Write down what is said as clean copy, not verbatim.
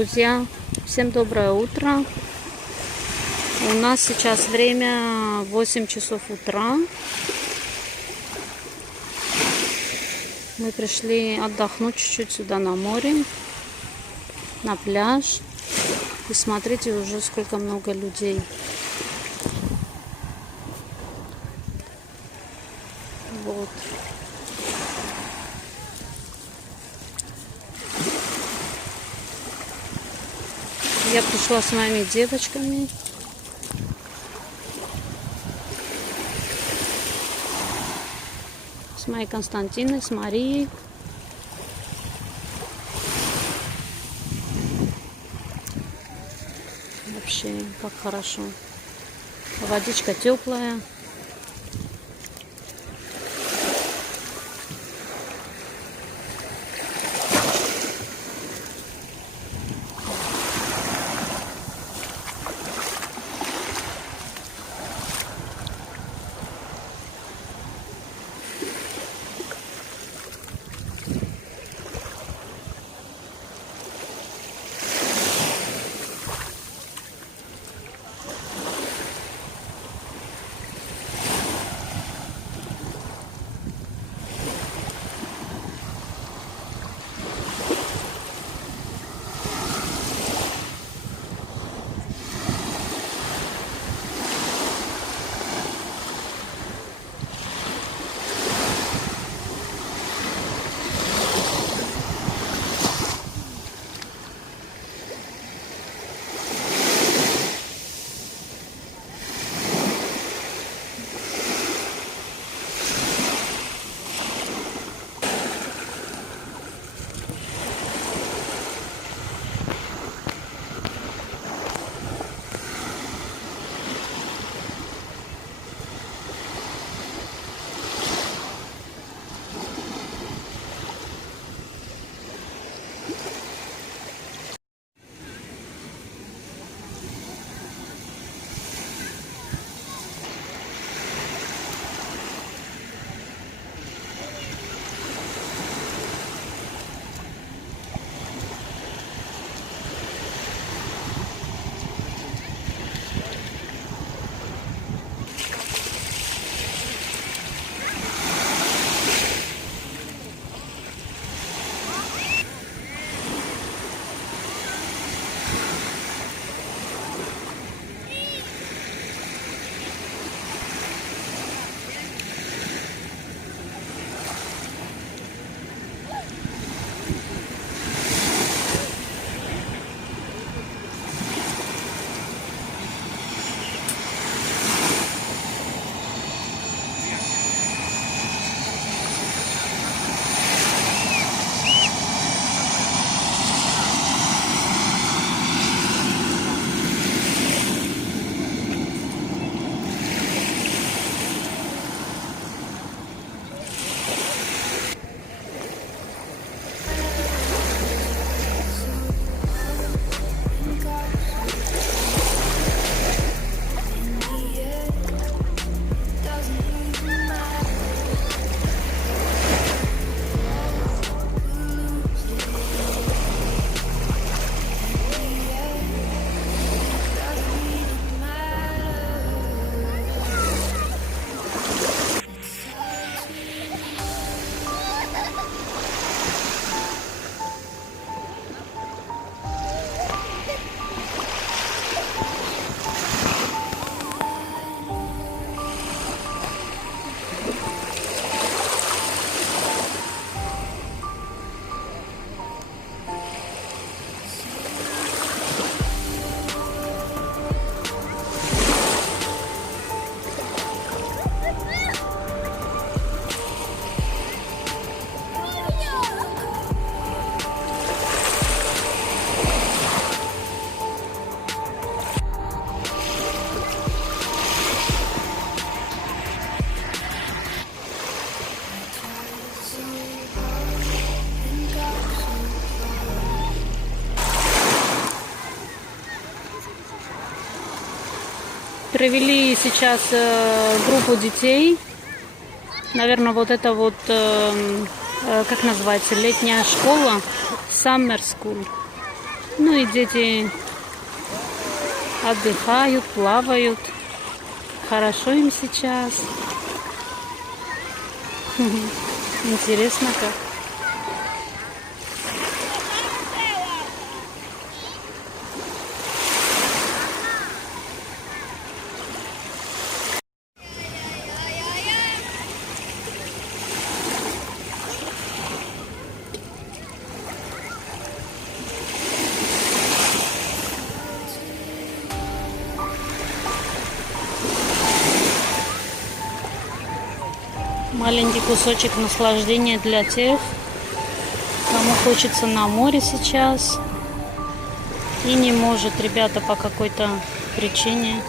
Друзья, всем доброе утро. У нас сейчас время 8 часов утра. Мы пришли отдохнуть чуть-чуть сюда на море, на пляж. И смотрите, уже сколько много людей. Вот. Я пришла с моими девочками. С моей Константиной, с Марией. Вообще, как хорошо. Водичка теплая. Привели сейчас группу детей. Наверное, вот это вот, как называется, летняя школа, summer school. Ну и дети отдыхают, плавают. Хорошо им сейчас. Интересно как. Маленький кусочек наслаждения для тех, кому хочется на море сейчас и не может, ребята, по какой-то причине